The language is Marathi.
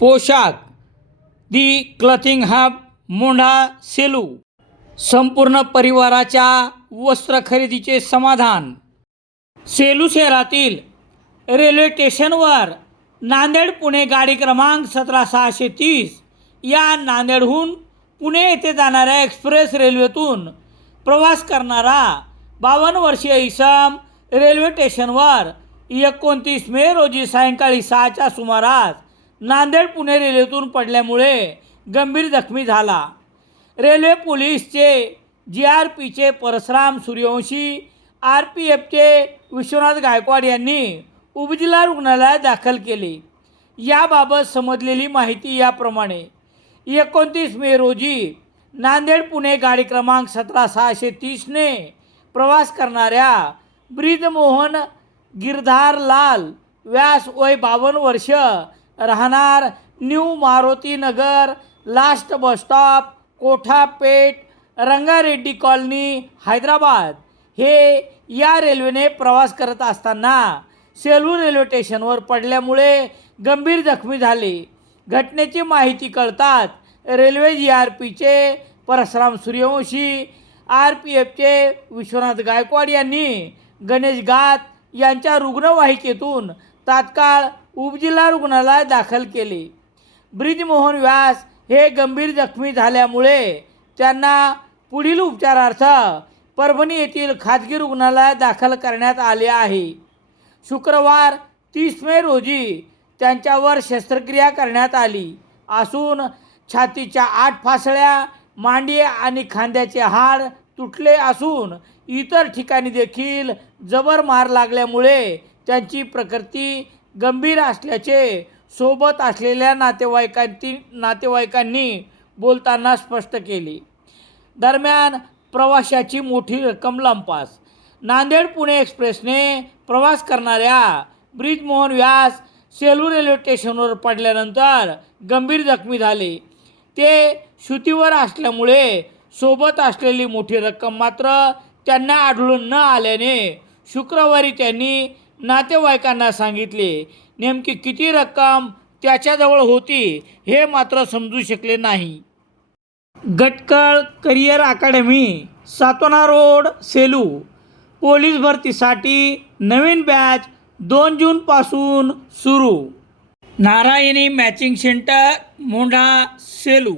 पोशाख. The clothing hub Mondha Selu. संपूर्ण परिवाराच्या वस्त्र खरेदीचे समाधान. सेलू शहरातील रेल्वे स्टेशनवर नांदेड पुणे गाडी क्रमांक सतरा सहाशे तीस या नांदेडहून पुणे येथे जाणाऱ्या एक्सप्रेस रेल्वेतून प्रवास करणारा बावन्न वर्षीय इसम रेल्वे स्टेशनवर एकोणतीस मे रोजी सायंकाळी सहाच्या सुमारास नांदेड पुणे रेल्वेतून पडल्यामुळे गंभीर जखमी झाला. रेल्वे पोलीसचे जी आर पीचे परशुराम सूर्यवंशी आर पी एफचे विश्वनाथ गायकवाड यांनी उपजिल्हा रुग्णालयात दाखल केले. याबाबत समजलेली माहिती याप्रमाणे एकोणतीस मे रोजी नांदेड पुणे गाडी क्रमांक सतरा सहाशे तीसने प्रवास करणाऱ्या ब्रिजमोहन गिरधार लाल व्यास वय बावन्न वर्ष राहणार new Maruti Nagar last bus stop Kothapet Rangareddy colony Hyderabad. हे या रेल्वेने प्रवास करत असताना सेलू रेल्वे स्टेशनवर पडल्यामुळे गंभीर जखमी झाले. घटनेची माहिती कळताच रेल्वे जी आर पीचे परशुराम सूर्यवंशी आर पी एफचे विश्वनाथ गायकवाड यांनी गणेश गात यांच्या रुग्णवाहिकेतून तात्काळ उपजिल्हा रुग्णालयात दाखल केले. ब्रिजमोहन व्यास हे गंभीर जखमी झाल्यामुळे त्यांना पुढील उपचारार्थ परभणी येथील खाजगी रुग्णालयात दाखल करण्यात आले आहे. शुक्रवार तीस मे रोजी त्यांच्यावर शस्त्रक्रिया करण्यात आली असून छातीच्या आठ फासळ्या मांडी आणि खांद्याचे हाड तुटले असून इतर ठिकाणी देखील जबर मार लागल्यामुळे त्यांची प्रकृती गंभीर असल्याचे सोबत असलेल्या नातेवाईकांती नातेवाईकांनी बोलताना स्पष्ट केले. दरम्यान प्रवाशाची मोठी रक्कम लंपास नांदेड पुणे एक्सप्रेसने प्रवास करणाऱ्या ब्रिजमोहन व्यास सेलू रेल्वे स्टेशनवर पडल्यानंतर गंभीर जखमी झाले. ते शुतीवर असल्यामुळे सोबत असलेली मोठी रक्कम मात्र त्यांना आढळून न आल्याने शुक्रवारी त्यांनी नातेवाईकांना सांगितले नेमकी किती रक्कम त्याच्याजवळ होती हे मात्र समजू शकले नाही. Gatkal career academy Satona road Selu. Police भरतीसाठी नवीन बॅच दोन जूनपासून सुरू. Narayani matching centre Mondha Selu.